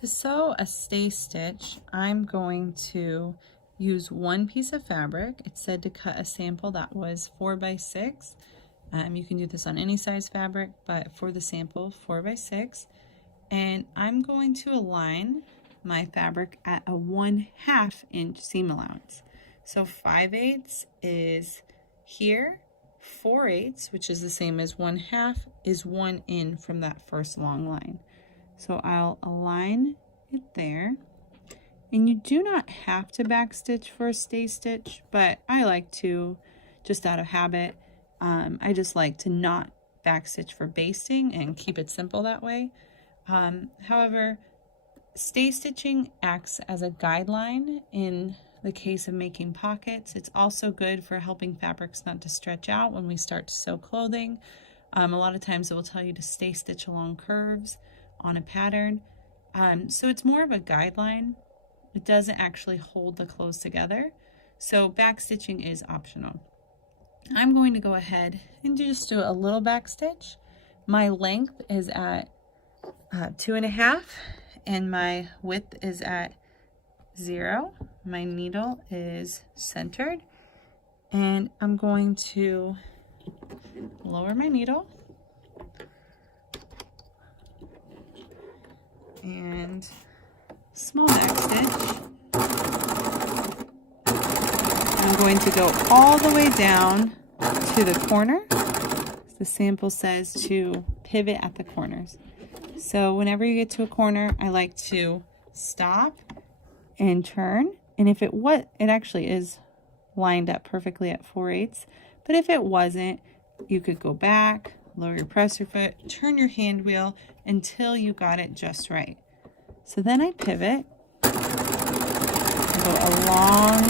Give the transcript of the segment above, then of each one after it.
To sew a stay stitch, I'm going to use one piece of fabric. It said to cut a sample that was 4 by 6. You can do this on any size fabric, but for the sample, 4 by 6. And I'm going to align my fabric at a 1/2 inch seam allowance. So 5/8 is here, 4/8, which is the same as 1/2, is 1 in from that first long line. So I'll align it there. And you do not have to backstitch for a stay stitch, but I like to just out of habit. I just like to not backstitch for basting and keep it simple that way. However, stay stitching acts as a guideline in the case of making pockets. It's also good for helping fabrics not to stretch out when we start to sew clothing. A lot of times it will tell you to stay stitch along curves on a pattern. So it's more of a guideline. It doesn't actually hold the clothes together. So backstitching is optional. I'm going to go ahead and just do a little backstitch. My length is at 2.5 and my width is at 0. My needle is centered and I'm going to lower my needle and small backstitch. I'm going to go all the way down to the corner. The sample says to pivot at the corners. So whenever you get to a corner, I like to stop and turn. And if it actually is lined up perfectly at 4/8. But if it wasn't, you could go back, lower your presser foot, turn your hand wheel until you got it just right. So then I pivot, go along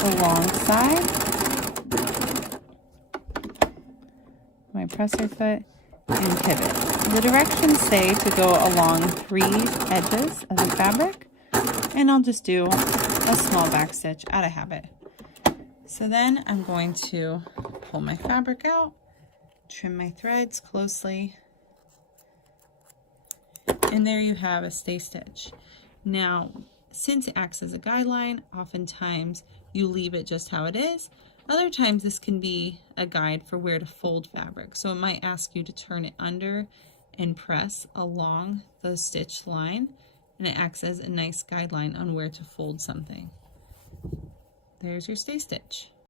the long side, my presser foot, and pivot. The directions say to go along 3 edges of the fabric, and I'll just do a small back stitch out of habit. So then I'm going to pull my fabric out, trim my threads closely, and there you have a stay stitch. Now, since it acts as a guideline, oftentimes you leave it just how it is. Other times this can be a guide for where to fold fabric. So it might ask you to turn it under and press along the stitch line, and it acts as a nice guideline on where to fold something. There's your stay stitch.